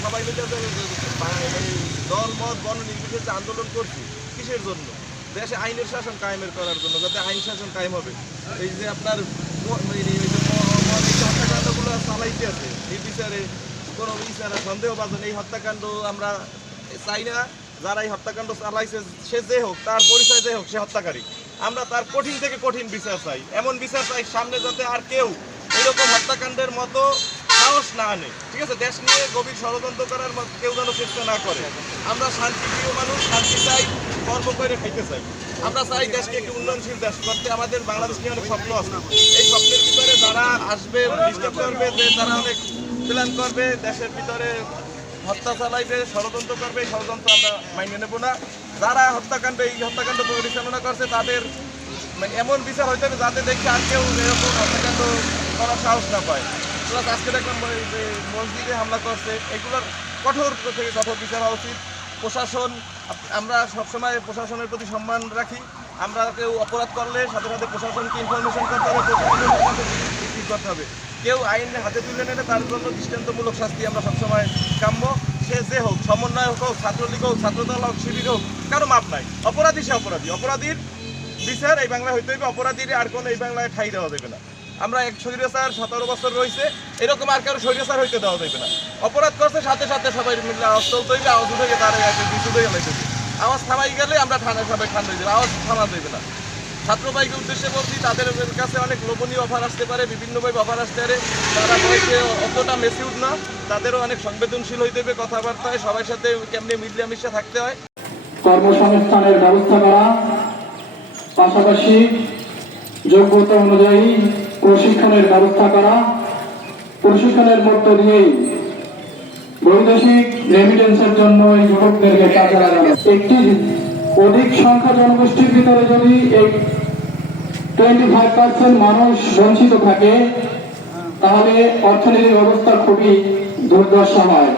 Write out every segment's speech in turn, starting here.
সবাই মিলে এই দল মত বর্ণ নির্বিশেষে আন্দোলন করছি, কিসের জন্য? দেশে আইনের শাসন কায়েমের করার জন্য, যাতে আইন শাসন কায়েম হবে। এই যে আপনার ম- এই যে ম- ম- এই যে হত্যাকাণ্ডগুলো চালাইতে আছে। নির্বিচারে কোনো বিচারে সন্দেহভাজন এই হত্যাকাণ্ড আমরা চাই না। যারা এই হত্যাকাণ্ড চালাইছে, সে যে হোক, তার পরিচয় যে হোক, সে হত্যাকারী। আমরা তার কঠিন থেকে কঠিন বিচার চাই। এমন বিচার চাই সামনে যাতে আর কেউ এরকম হত্যাকাণ্ডের মতো সাহস না আনে ঠিক আছে? দেশ নিয়ে গভীর ষড়যন্ত্র করার কেউ যেন চেষ্টা না করে। আমরা শান্তিপ্রিয় মানুষ, শান্তি চাই, কর্ম করে খাইতে চাই। আমরা চাই দেশকে একটি উন্নয়নশীল দেশ করতে। আমাদের বাংলাদেশ নিয়ে অনেক স্বপ্ন আছে। এই স্বপ্নের ভিতরে যারা আসবে ডিস্টার্ব করবে, যে তারা অনেক প্ল্যান করবে, দেশের ভিতরে হত্যা চালাইবে, ষড়যন্ত্র করবে, এই ষড়যন্ত্র আমরা মাইনে নেব না। যারা হত্যাকাণ্ড, এই হত্যাকাণ্ড পরিচালনা করছে, তাদের মানে এমন বিচার হইতে হবে যাতে দেখে আর কেউ এরকম হত্যাকাণ্ড করার সাহস না পায়। প্লাস আজকে দেখলাম মসজিদে হামলা করছে। এগুলোর কঠোর থেকে কঠোর বিচার হওয়া উচিত। প্রশাসন, আমরা সবসময় প্রশাসনের প্রতি সম্মান রাখি। আমরা কেউ অপরাধ করলে সাথে সাথে প্রশাসনকে ইনফরমেশন করতে হবে, প্রশাসনের করতে হবে। কেউ আইন হাতে তুলে নিলে তার জন্য দৃষ্টান্তমূলক শাস্তি আমরা সবসময় কাম্য। সে যে হোক, সমন্বয়ক হোক, ছাত্রলীগ হোক, ছাত্রদল হোক, শিবির হোক, কারও মাপ নাই। অপরাধী সে অপরাধী। অপরাধীর বিচার এই বাংলায় হইতে হইবে, অপরাধীর আর কোনো এই বাংলায় ঠাই দেওয়া যাবে না। আমরা এক স্বৈরাচার সতেরো বছর রয়েছে, এরকম আর কারও স্বৈরাচার হইতে দেওয়া যাবে না। অপরাধ করছে, সাথে সাথে সবাই মিলে আওয়াজ চলতে হইবে, আওয়াজ উঠে তার লাগতেছে আওয়াজ থামাই গেলে আমরা ঠান্ডা সবাই ঠান্ডা যাবে আওয়াজ থামা যাবে না। ছাত্র ভাইকে উদ্দেশ্যে বলছি, তাদের কাছে অনেক লোভনীয় অফার আসতে পারে বিভিন্নভাবে অফার আসতে পারে। তারা বয়সে অতটা মেসিউড না, তাদেরও অনেক সংবেদনশীল হইতে হবে কথাবার্তায়, সবার সাথে কেমনি মিলিয়ামিশা থাকতে হয়। কর্মসংস্থানের ব্যবস্থা করা, পাশাপাশি যোগ্যতা অনুযায়ী প্রশিক্ষণের ব্যবস্থা করা, প্রশিক্ষণের মধ্য দিয়েই বৈদেশিক রেমিটেন্সের জন্য এই যুবকদেরকে কাজে লাগানো। একটি অধিক সংখ্যা জনগোষ্ঠীর ভিতরে যদি এই টোয়েন্টি ফাইভ পার্সেন্ট মানুষ বঞ্চিত থাকে, তাহলে অর্থনৈতিক অবস্থা খুবই দুর্দশা হয়।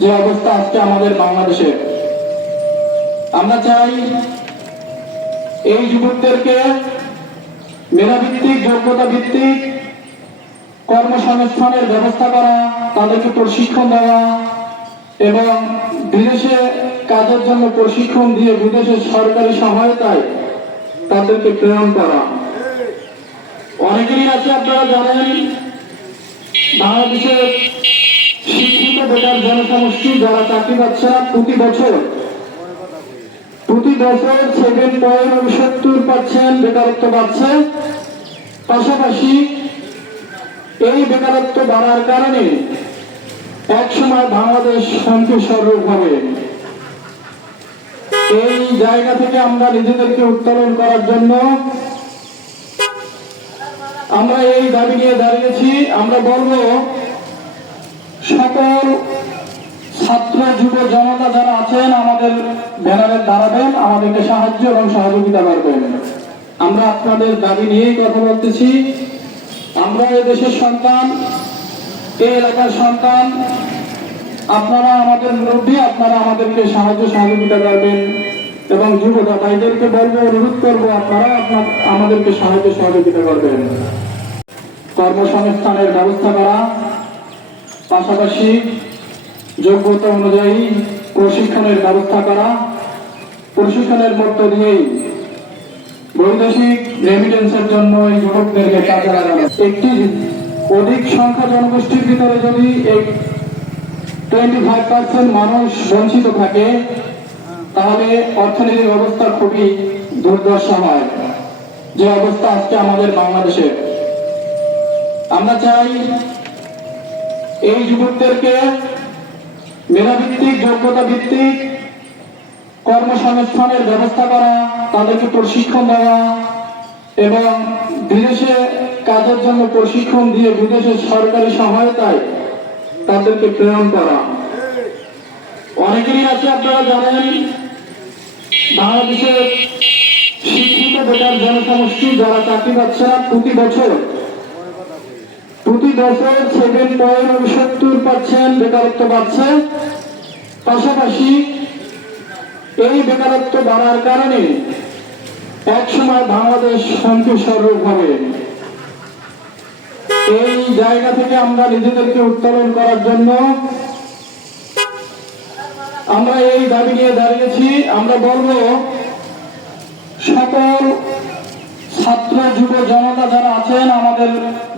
যে অবস্থা আজকে আমাদের বাংলাদেশের। আমরা চাই এই যুবকদেরকে মেধাভিত্তিক যোগ্যতা ভিত্তিক কর্মসংস্থানের ব্যবস্থা করা, তাদেরকে প্রশিক্ষণ দেওয়া এবং বিদেশে কাজের জন্য প্রশিক্ষণ দিয়ে বিদেশের সরকারি সহায়তায় তাদেরকে প্রেরণ করা। অনেকেরই আছে, আপনারা জানেন, বাংলাদেশের শিক্ষিত বেকার জনসমষ্টি যারা চাকরি পাচ্ছে না, প্রতি বছর প্রতি বছর সেভেন পয়েন্ট উনসত্তর পার্সেন্ট বেকারত্ব বাড়ছে পাশাপাশি এই বেকারত্ব বাড়ার কারণে একসময় বাংলাদেশ হুমকি স্বরূপ হবে। এই জায়গা থেকে আমরা নিজেদেরকে উত্তোলন করার জন্য আমরা এই দাবি নিয়ে দাঁড়িয়েছি। আমরা বলব, সকল ছাত্র, যুব, জনতা যারা আছেন, আমাদের ব্যানারে দাঁড়াবেন, আমাদেরকে সাহায্য এবং সহযোগিতা করবেন। আমরা আপনাদের দাবি নিয়েই কথা বলতেছি। আমরা এই দেশের সন্তান, এই এলাকার সন্তান, আপনারা আমাদের মুরব্বী, আপনারা আমাদেরকে সাহায্য সহযোগিতা করবেন এবং যুবতা ভাইদেরকে বলব, অনুরোধ করব আপনারা আপনার, আমাদেরকে সাহায্য সহযোগিতা করবেন। কর্মসংস্থানের ব্যবস্থা করা, পাশাপাশি যোগ্যতা অনুযায়ী প্রশিক্ষণের ব্যবস্থা করা, প্রশিক্ষণের মধ্য দিয়েই বৈদেশিক রেমিটেন্সের জন্য এই যুবকদেরকে কাজে লাগানো একটি অধিক সংখ্যা জনগোষ্ঠীর ভিতরে যদি টোয়েন্টি ফাইভ পার্সেন্ট মানুষ বঞ্চিত থাকে, তাহলে অর্থনৈতিক অবস্থা খুবই দুর্দশা হয়। যে অবস্থা আজকে আমাদের বাংলাদেশের আমরা চাই এই যুবকদেরকে মেধাভিত্তিক যোগ্যতা ভিত্তিক কর্মসংস্থানের ব্যবস্থা করা তাদেরকে প্রশিক্ষণ দেওয়া এবং বিদেশে কাজের জন্য প্রশিক্ষণ দিয়ে বিদেশের সরকারি সহায়তায় তাদেরকে প্রেরণ করা। অনেকেরই আছে আপনারা জানেন, বাংলাদেশের শিক্ষিত বেকার জনসমষ্টি যারা চাকরি পাচ্ছে না প্রতি বছর প্রতি বছর সেভেন পয়েন্ট উনসত্তর বেকারত্ব বাড়ছে। পাশাপাশি এই বেকারত্ব বাড়ার কারণে একসময় বাংলাদেশ হুমকি স্বরূপ হবে। এই জায়গা থেকে আমরা নিজেদেরকে উত্তোলন করার জন্য আমরা এই দাবি নিয়ে দাঁড়িয়েছি আমরা বলব, সকল ছাত্র, যুব জনতা যারা আছেন, আমাদের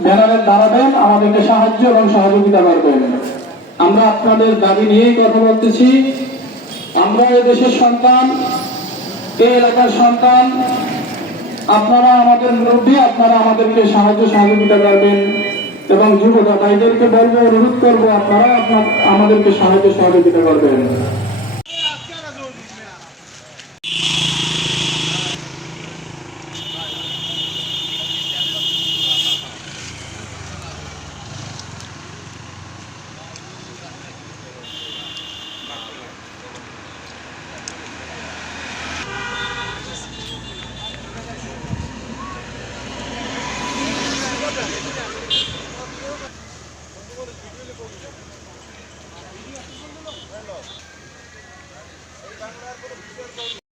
ব্যানারে দাঁড়াবেন, আমাদেরকে সাহায্য এবং সহযোগিতা করবেন। আমরা আপনাদের দাবি নিয়েই কথা বলতেছি। আমরা এই দেশের সন্তান এই এলাকার সন্তান, আপনারা আমাদের মুরব্বী, আপনারা আমাদেরকে সাহায্য সহযোগিতা করবেন এবং যুবতা ভাইদেরকে বলব, অনুরোধ করব আপনারা আপনার, আমাদেরকে সাহায্য সহযোগিতা করবেন।